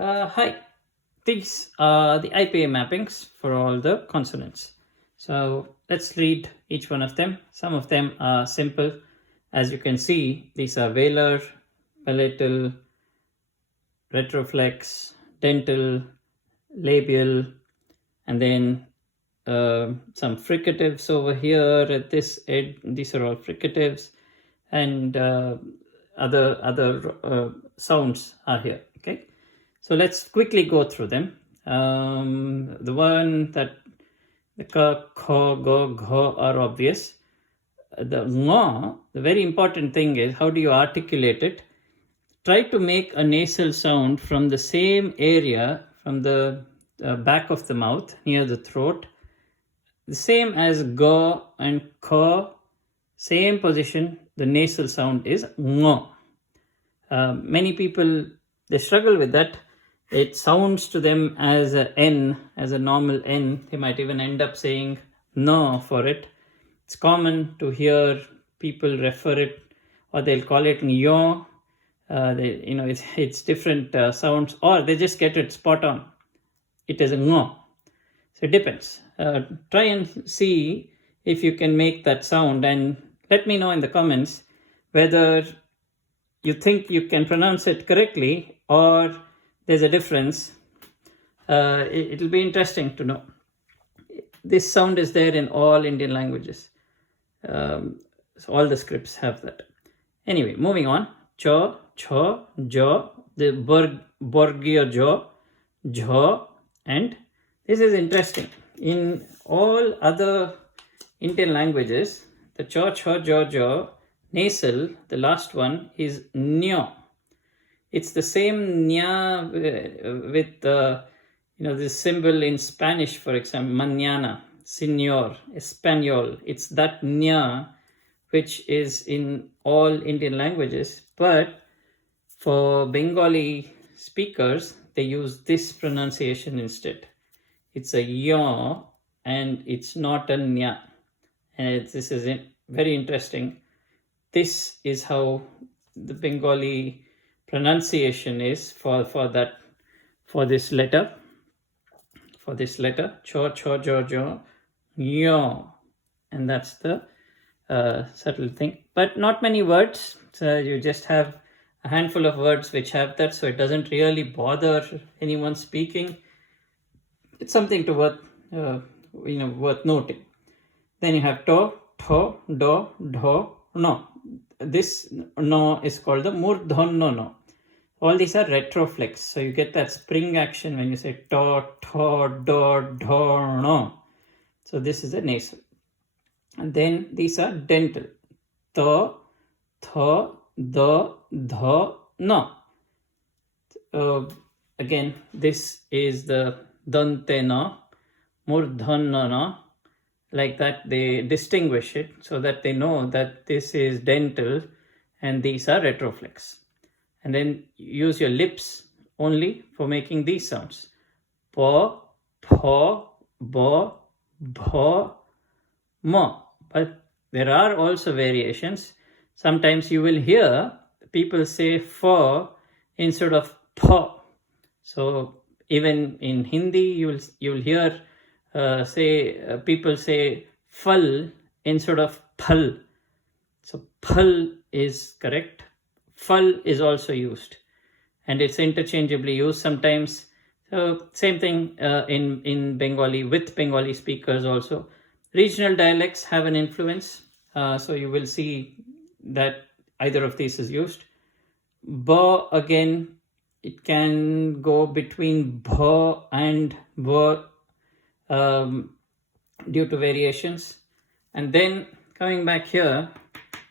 Hi, these are the IPA mappings for all the consonants. So let's read each one of them. Some of them are simple. As you can see, these are velar, palatal, retroflex, dental, labial, and then some fricatives over here at this end. These are all fricatives, and other sounds are here. Okay, so let's quickly go through them. The one that the ka, kha, ga, gha are obvious. The nga, the very important thing is how do you articulate it? Try to make a nasal sound from the same area, from the back of the mouth near the throat, the same as ga and kha, same position. The nasal sound is nga. Many people, they struggle with that. It sounds to them as a N, as a normal N. They might even end up saying no for it. It's common to hear people refer it, or they'll call it nyo. It's different sounds, or they just get it spot on. It is a ngo. So it depends. Try and see if you can make that sound, and let me know in the comments whether you think you can pronounce it correctly or there's a difference. It'll be interesting to know. This sound is there in all Indian languages. So all the scripts have that. Anyway, moving on. Cho, cho, jo, the Borgio jo, jo, and this is interesting. In all other Indian languages, the cho, cho, jo, jo, nasal, the last one is nyo. It's the same nya with this symbol in Spanish, for example, mañana, señor, español. It's that nya which is in all Indian languages, but for Bengali speakers, they use this pronunciation instead. It's a ya and it's not a nya. And this is very interesting. This is how the Bengali pronunciation is for this letter. For this letter, cho, cho, jo, jo, yo, and that's the subtle thing. But not many words. So you just have a handful of words which have that, so it doesn't really bother anyone speaking. It's something to worth noting. Then you have to, do, dho, no. This no is called the murdhanno no. All these are retroflex, so you get that spring action when you say to, do, do, no. So this is a nasal. And then these are dental. To, tho, do, dho, no. Again, this is the dante no, murdhanno no. Like that, they distinguish it so that they know that this is dental and these are retroflex. And then use your lips only for making these sounds. Po, po, bo, bho, mo. But there are also variations. Sometimes you will hear people say fo instead of po. So even in Hindi, you will hear people say phal instead of phal. So phal is correct. Phal is also used, and it's interchangeably used sometimes. So same thing in Bengali with Bengali speakers also. Regional dialects have an influence, so you will see that either of these is used. Ba, again, it can go between bha and ba due to variations. And then coming back here,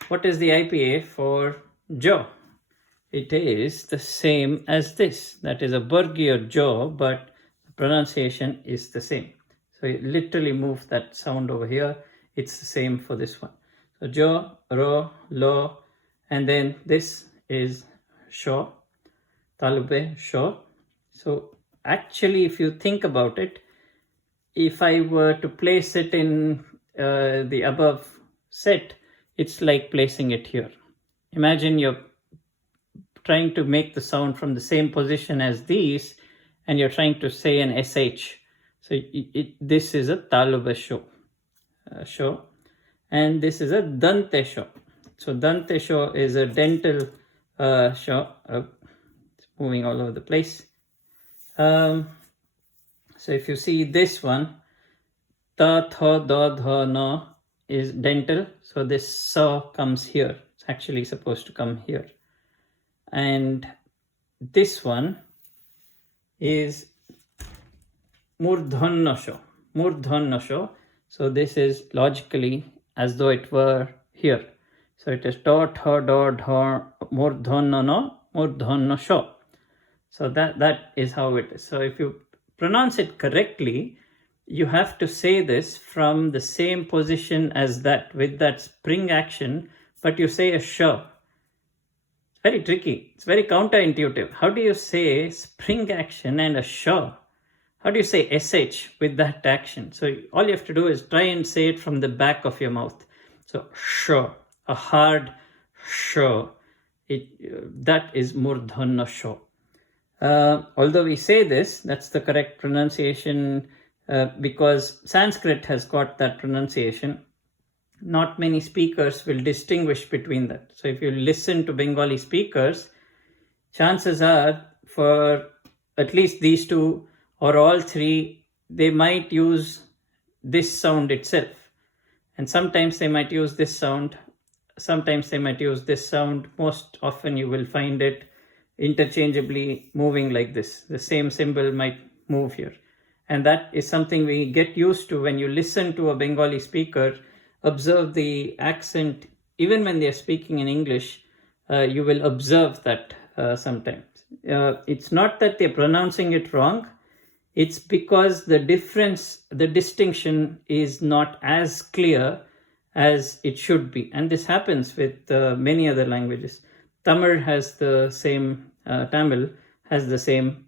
what is the IPA for jo? It is the same as this. That is a Burgi jo, but the pronunciation is the same. So you literally move that sound over here. It's the same for this one. So jo, ro, lo, and then this is sho, talube, sho. So actually, if you think about it, if I were to place it in the above set, it's like placing it here. Imagine you're trying to make the sound from the same position as these, and you're trying to say an SH. So this is a talubasho show, and this is a dante show. So dante show is a dental show. It's moving all over the place. So if you see this one, ta, tha, da, dha, na is dental. So this sa comes here. It's actually supposed to come here. And this one is murdhanasho. Murdhanasho. So this is logically as though it were here. So it is ta, tha, da, dha, murdhanana, murdhanasho. So that is how it is. So if you pronounce it correctly, you have to say this from the same position as that, with that spring action, but you say a sh. It's very tricky. It's very counterintuitive. How do you say spring action and a sh? How do you say sh with that action? So all you have to do is try and say it from the back of your mouth. So sh, a hard sh. That is murdhana sh. Although we say this, that's the correct pronunciation because Sanskrit has got that pronunciation. Not many speakers will distinguish between that. So if you listen to Bengali speakers, chances are for at least these two or all three, they might use this sound itself. And sometimes they might use this sound. Sometimes they might use this sound. Most often you will find it interchangeably moving like this. The same symbol might move here. And that is something we get used to when you listen to a Bengali speaker. Observe the accent. Even when they are speaking in English, you will observe that sometimes. It's not that they're pronouncing it wrong. It's because the difference, the distinction is not as clear as it should be. And this happens with many other languages. Tamil has the same, Tamil has the same.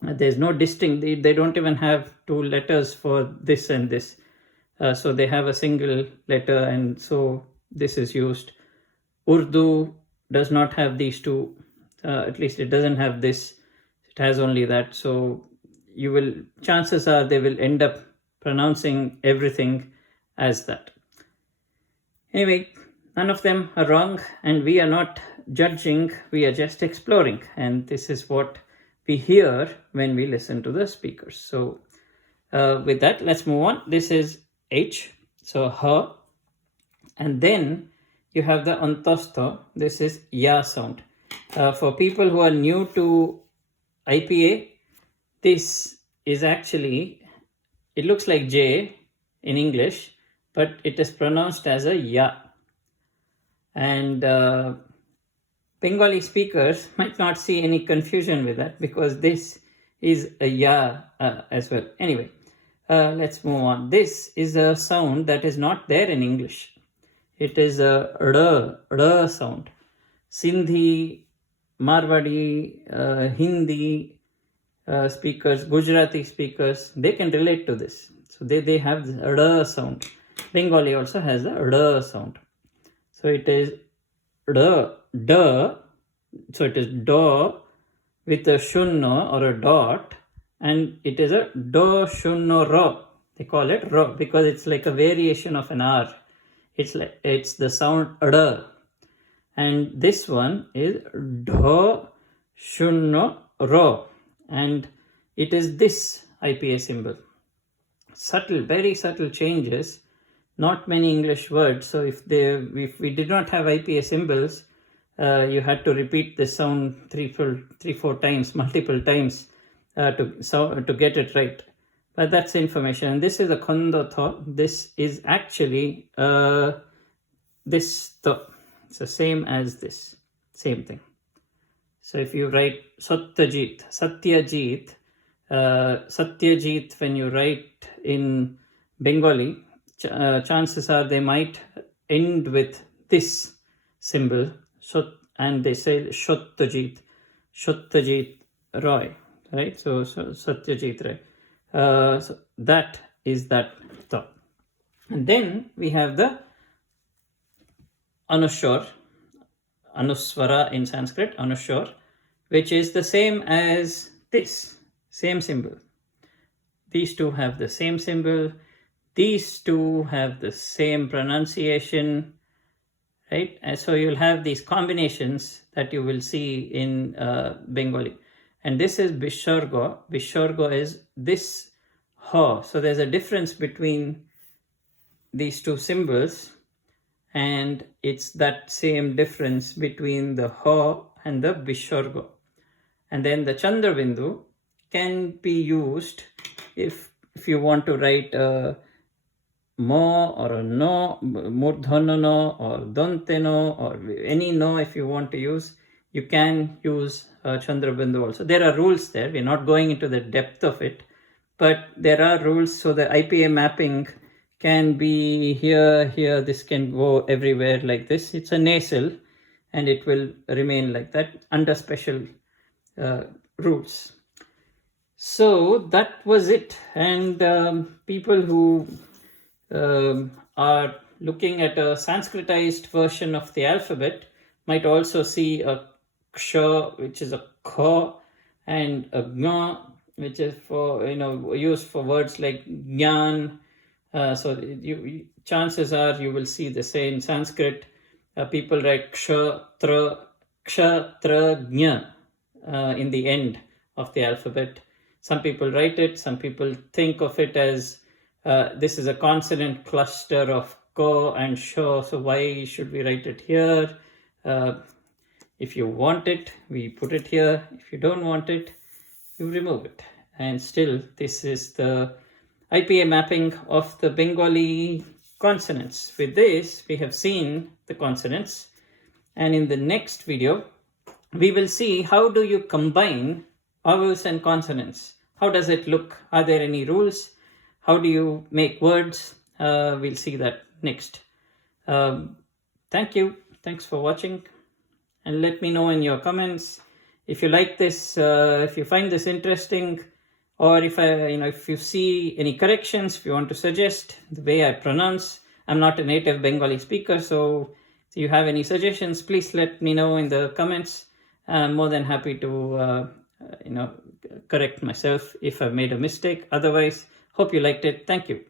There's no distinct, they don't even have two letters for this and this. So they have a single letter, and so this is used. Urdu does not have these two, at least it doesn't have this, it has only that. So chances are they will end up pronouncing everything as that. Anyway, none of them are wrong, and we are not judging, we are just exploring. And this is what we hear when we listen to the speakers. So with that, let's move on. This is H, so ha. And then you have the antastha. This is ya sound. For people who are new to IPA, this is actually, it looks like J in English, but it is pronounced as a ya. And Bengali speakers might not see any confusion with that because this is a ya as well. Anyway, let's move on. This is a sound that is not there in English. It is a r sound. Sindhi, Marwadi, Hindi speakers, Gujarati speakers, they can relate to this. So they have the r sound. Bengali also has the r sound. So it is d, so it is do with a shunno or a dot, and it is a do shunno ro. They call it ro because it's like a variation of an r. It's the sound d. And this one is do shunno ro, and it is this IPA symbol. Subtle, very subtle changes. Not many English words. So if we did not have IPA symbols, you had to repeat the sound three, 4 times, multiple times to get it right. But that's the information. And this is a kondo tho. This is actually this tho. It's the same as this. Same thing. So if you write Satyajit, Satyajit, when you write in Bengali, chances are they might end with this symbol, and they say Shotyajit Roy, right? So Satyajit Roy. So that is that thought. And then we have the Anashar Anuswara in Sanskrit, Anashar, which is the same as this. same symbol. These two have the same symbol. These two have the same pronunciation, right? And so you'll have these combinations that you will see in Bengali. And this is Bishargo. Bishargo is this ha. So there's a difference between these two symbols, and it's that same difference between the ha and the Bishargo. And then the Chandrabindu can be used if you want to write a mo or a no, murdhana no or dante no, or any no if you want to use, you can use Chandrabindu also. There are rules there. We're not going into the depth of it, but there are rules. So the IPA mapping can be here, here, this can go everywhere like this. It's a nasal and it will remain like that under special rules. So that was it. And people who are looking at a Sanskritized version of the alphabet might also see a ksha, which is a kha, and a gna, which is for, used for words like gyan. So chances are you will see the same Sanskrit. People write ksha, tra, gnya in the end of the alphabet. Some people write it, some people think of it as this is a consonant cluster of ko and sho, so why should we write it here? If you want it, we put it here. If you don't want it, you remove it. And still, this is the IPA mapping of the Bengali consonants. With this, we have seen the consonants. And in the next video, we will see how do you combine vowels and consonants. How does it look? Are there any rules? How do you make words? We'll see that next. Thank you. Thanks for watching. And let me know in your comments if you like this, if you find this interesting, or if you see any corrections, if you want to suggest the way I pronounce. I'm not a native Bengali speaker, so if you have any suggestions, please let me know in the comments. I'm more than happy to correct myself if I've made a mistake. Otherwise, hope you liked it. Thank you.